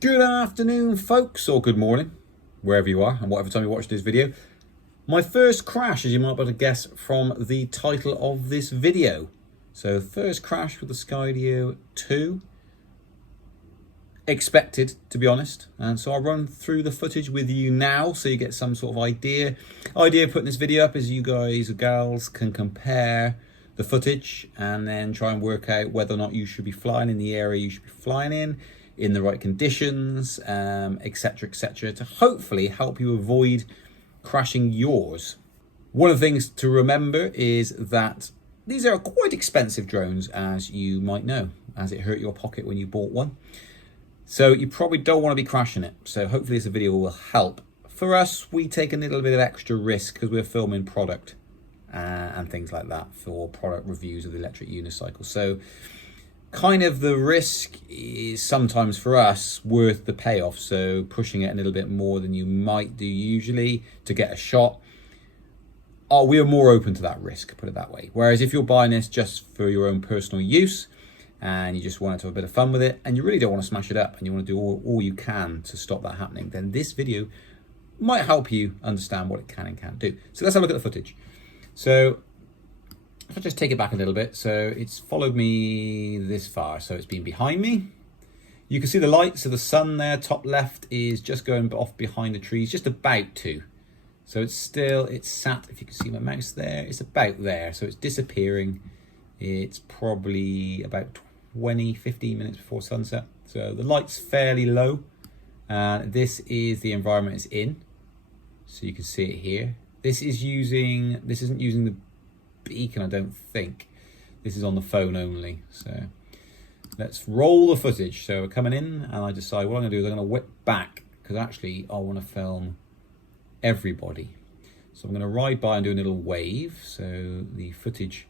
Good afternoon, folks, or good morning, wherever you are and whatever time you watch this video. My first crash, as you might be able to guess from the title of this video. So, first crash with the Skydio 2. Expected, to be honest. And so I'll run through the footage with you now so you get some sort of idea. Idea of putting this video up is you guys or gals can compare the footage and then try and work out whether or not you should be flying in the area you should be flying in the right conditions, etc., etc., to hopefully help you avoid crashing yours. One of the things to remember is that these are quite expensive drones, as you might know, as it hurt your pocket when you bought one. So you probably don't want to be crashing it. So hopefully this video will help. For us, we take a little bit of extra risk because we're filming product and things like that for product reviews of the electric unicycle. So kind of the risk is sometimes for us worth the payoff. So pushing it a little bit more than you might do usually to get a shot. We are more open to that risk, put it that way. Whereas if you're buying this just for your own personal use and you just want to have a bit of fun with it and you really don't want to smash it up and you want to do all you can to stop that happening, then this video might help you understand what it can and can't do. So let's have a look at the footage. So if I just take it back a little bit, so it's followed me this far, so it's been behind me. You can see the lights of the sun there, top left is just going off behind the trees, just about to. So it's sat, if you can see my mouse there, it's about there, so it's disappearing. It's probably about 15 minutes before sunset. So the light's fairly low. This is the environment it's in. So you can see it here. This isn't using the beacon, I don't think. This is on the phone only. So let's roll the footage. So we're coming in and I decide what I'm gonna do is I'm gonna whip back because actually I want to film everybody. So I'm gonna ride by and do a little wave. So the footage,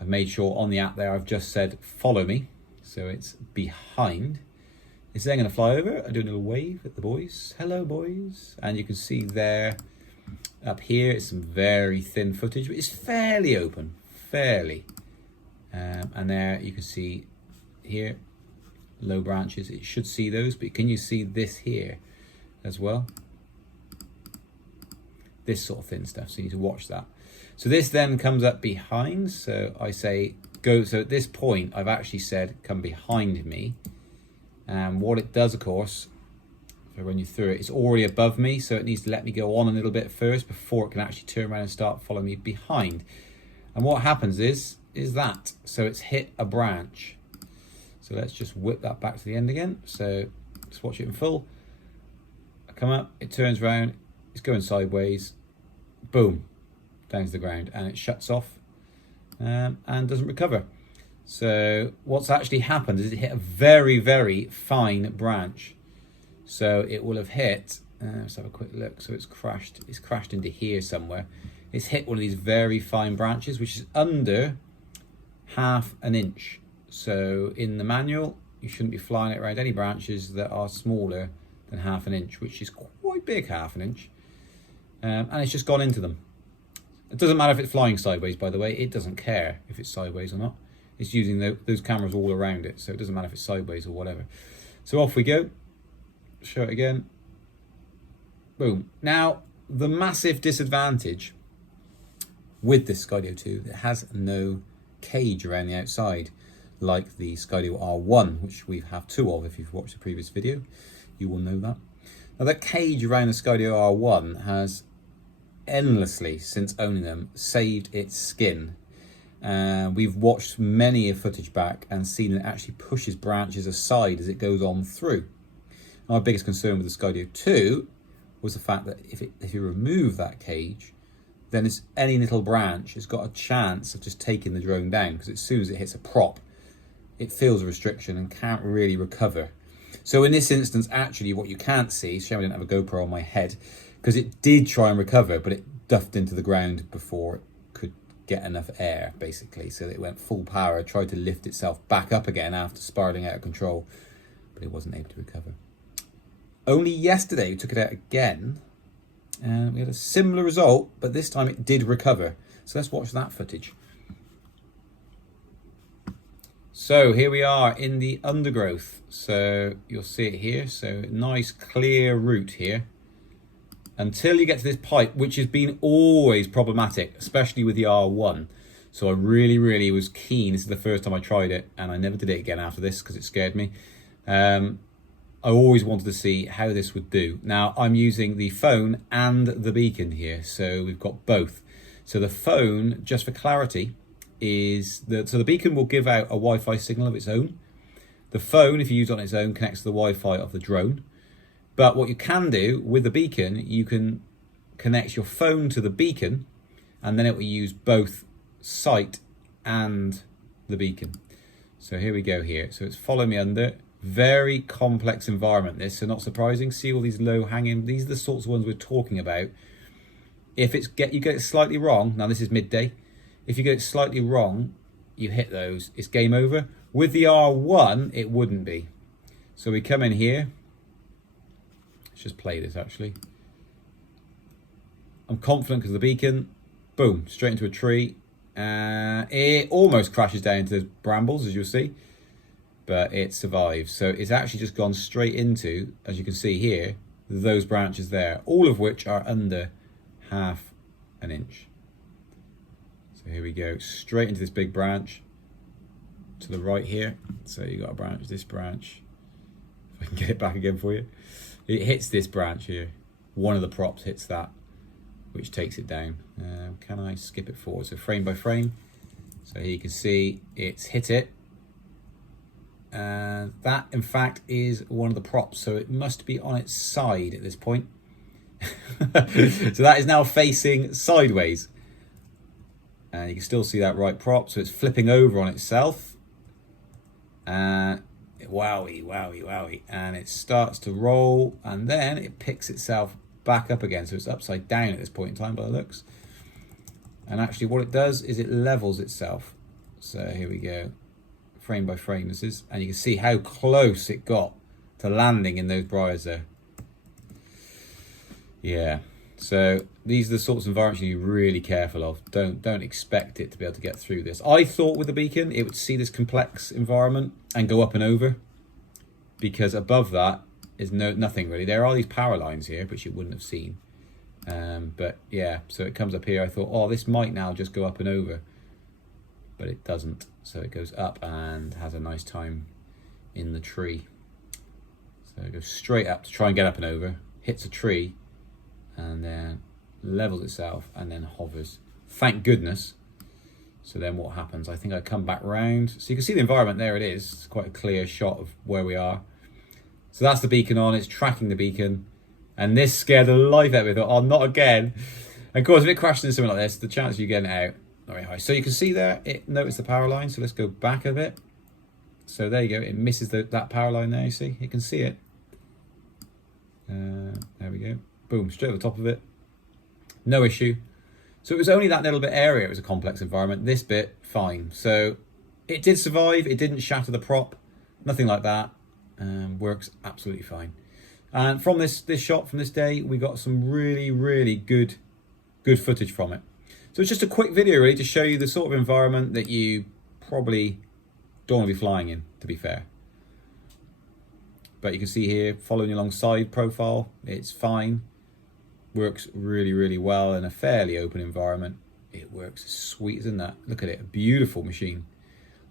I've made sure on the app there, I've just said follow me. So it's behind. It's then gonna fly over. I do a little wave at the boys. Hello boys. And you can see there, up here, it's some very thin footage, but it's fairly open, fairly. And there you can see here, low branches. It should see those, but can you see this here as well? This sort of thin stuff, so you need to watch that. So this then comes up behind, so I say go. So at this point, I've actually said come behind me. And what it does, of course, if I run you through it, it's already above me, so it needs to let me go on a little bit first before it can actually turn around and start following me behind. And what happens is that, so it's hit a branch. So let's just whip that back to the end again. So let's watch it in full. I come up, it turns around, it's going sideways, boom, down to the ground, and it shuts off and doesn't recover. So what's actually happened is it hit a very, very fine branch. So it will have hit, let's have a quick look. So it's crashed into here somewhere. It's hit one of these very fine branches, which is under ½ an inch. So in the manual, you shouldn't be flying it around any branches that are smaller than ½ an inch, which is quite big, ½ an inch. And it's just gone into them. It doesn't matter if it's flying sideways, by the way. It doesn't care if it's sideways or not. It's using those cameras all around it, so it doesn't matter if it's sideways or whatever. So off we go. Show it again. Boom. Now, the massive disadvantage with this Skydio 2, it has no cage around the outside like the Skydio R1, which we have two of. If you've watched the previous video, you will know that. Now, that cage around the Skydio R1 has endlessly, since owning them, saved its skin. We've watched many a footage back and seen it actually pushes branches aside as it goes on through. Our biggest concern with the Skydio 2 was the fact that if you remove that cage, then any little branch has got a chance of just taking the drone down, because as soon as it hits a prop, it feels a restriction and can't really recover. So in this instance, actually, what you can't see, shame I didn't have a GoPro on my head, because it did try and recover, but it duffed into the ground before it could get enough air, basically. So it went full power, tried to lift itself back up again after spiraling out of control, but it wasn't able to recover. Only yesterday we took it out again and we had a similar result, but this time it did recover. So let's watch that footage. So here we are in the undergrowth. So you'll see it here. So nice clear route here. Until you get to this pipe, which has been always problematic, especially with the R1. So I really was keen. This is the first time I tried it, and I never did it again after this because it scared me. I always wanted to see how this would do. Now I'm using the phone and the beacon here. So we've got both. So the phone, just for clarity, so the beacon will give out a Wi-Fi signal of its own. The phone, if you use it on its own, connects to the Wi-Fi of the drone. But what you can do with the beacon, you can connect your phone to the beacon, and then it will use both sight and the beacon. So here we go here. So it's follow me under. Very complex environment this, so not surprising. See all these low hanging, these are the sorts of ones we're talking about. If you get it slightly wrong, now this is midday. If you get it slightly wrong, you hit those, it's game over. With the R1, it wouldn't be. So we come in here. Let's just play this actually. I'm confident because of the beacon. Boom, straight into a tree. It almost crashes down into those brambles, as you'll see. But it survives. So it's actually just gone straight into, as you can see here, those branches there. All of which are under half an inch. So here we go, straight into this big branch. To the right here. So you got a branch, this branch. If I can get it back again for you. It hits this branch here. One of the props hits that, which takes it down. Can I skip it forward? So frame by frame. So here you can see it's hit it. And that, in fact, is one of the props. So it must be on its side at this point. So that is now facing sideways. And you can still see that right prop. So it's flipping over on itself. Wowie. And it starts to roll, and then it picks itself back up again. So it's upside down at this point in time by the looks. And actually what it does is it levels itself. So here we go. Frame by frame this is. And you can see how close it got to landing in those briars there. Yeah. So these are the sorts of environments you need to be really careful of. Don't expect it to be able to get through this. I thought with the beacon it would see this complex environment and go up and over, because above that is nothing really. There are these power lines here which you wouldn't have seen. But yeah, so it comes up here. I thought, oh, this might now just go up and over, but it doesn't. So it goes up and has a nice time in the tree. So it goes straight up to try and get up and over, hits a tree, and then levels itself and then hovers. Thank goodness. So then what happens? I think I come back round. So you can see the environment, there it is. It's quite a clear shot of where we are. So that's the beacon on, it's tracking the beacon. And this scared the life out of me. I thought, oh, not again. And of course, if it crashes into something like this, the chance of you getting it out, not very high. So you can see there, it noticed the power line. So let's go back a bit. So there you go, it misses that power line there, you see? You can see it. There we go. Boom, straight over the top of it. No issue. So it was only that little bit area, it was a complex environment. This bit, fine. So it did survive, it didn't shatter the prop, nothing like that. Works absolutely fine. And from this shot from this day, we got some really good footage from it. So it's just a quick video really to show you the sort of environment that you probably don't want to be flying in, to be fair. But you can see here, following alongside profile, it's fine. Works really well in a fairly open environment. It works as sweet as in that. Look at it, a beautiful machine.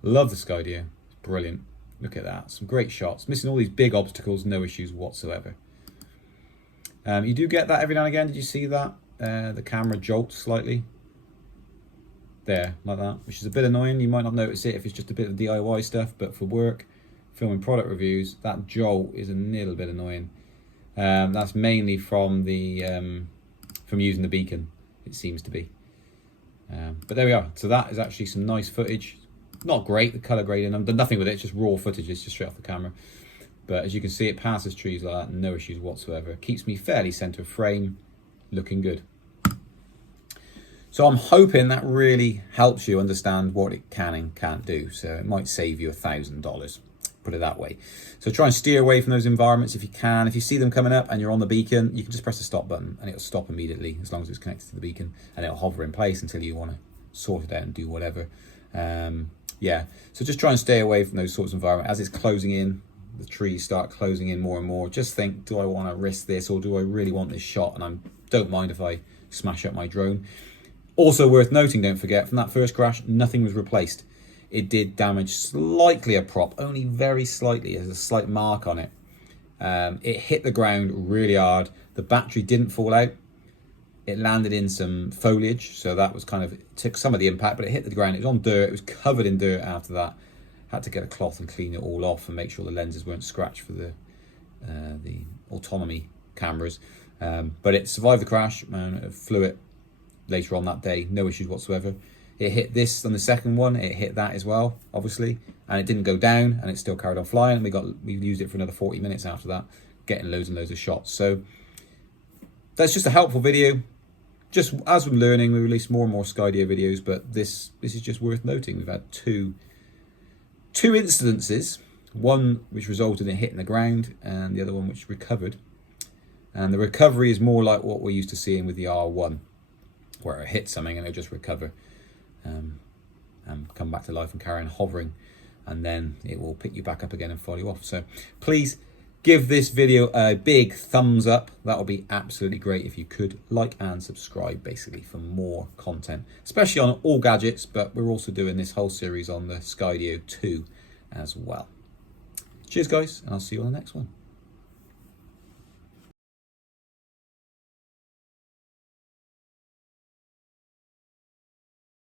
Love the Skydio, it's brilliant. Look at that, some great shots. Missing all these big obstacles, no issues whatsoever. You do get that every now and again. Did you see that? The camera jolts slightly. There, like that, which is a bit annoying. You might not notice it if it's just a bit of DIY stuff, but for work, filming product reviews, that jolt is a little bit annoying. That's mainly from using the beacon, it seems to be. But there we are. So that is actually some nice footage. Not great, the color grading. I've done nothing with it. It's just raw footage. It's just straight off the camera. But as you can see, it passes trees like that, no issues whatsoever. Keeps me fairly center of frame, looking good. So I'm hoping that really helps you understand what it can and can't do. So it might save you $1,000. Put it that way. So try and steer away from those environments if you can. If you see them coming up and you're on the beacon, you can just press the stop button and it'll stop immediately as long as it's connected to the beacon, and it'll hover in place until you want to sort it out and do whatever. Yeah, so just try and stay away from those sorts of environments. As it's closing in, the trees start closing in more and more. Just think, do I want to risk this, or do I really want this shot? And I don't mind if I smash up my drone. Also worth noting, don't forget, from that first crash, nothing was replaced. It did damage slightly a prop, only very slightly. There's a slight mark on it. It hit the ground really hard. The battery didn't fall out. It landed in some foliage, so that was kind of, took some of the impact, but it hit the ground. It was on dirt. It was covered in dirt after that. Had to get a cloth and clean it all off and make sure the lenses weren't scratched for the autonomy cameras. But it survived the crash and it flew it later on that day, no issues whatsoever. It hit this on the second one, it hit that as well, obviously, and it didn't go down, and it still carried on flying. We used it for another 40 minutes after that, getting loads and loads of shots. So that's just a helpful video. Just as we're learning, we release more and more Skydio videos, but this is just worth noting. We've had two incidences, one which resulted in hitting the ground, and the other one which recovered. And the recovery is more like what we're used to seeing with the R1, where it hits something and it'll just recover and come back to life and carry on hovering, and then it will pick you back up again and fly you off. So please give this video a big thumbs up. That would be absolutely great if you could like and subscribe, basically, for more content, especially on all gadgets, but we're also doing this whole series on the Skydio 2 as well. Cheers guys, and I'll see you on the next one.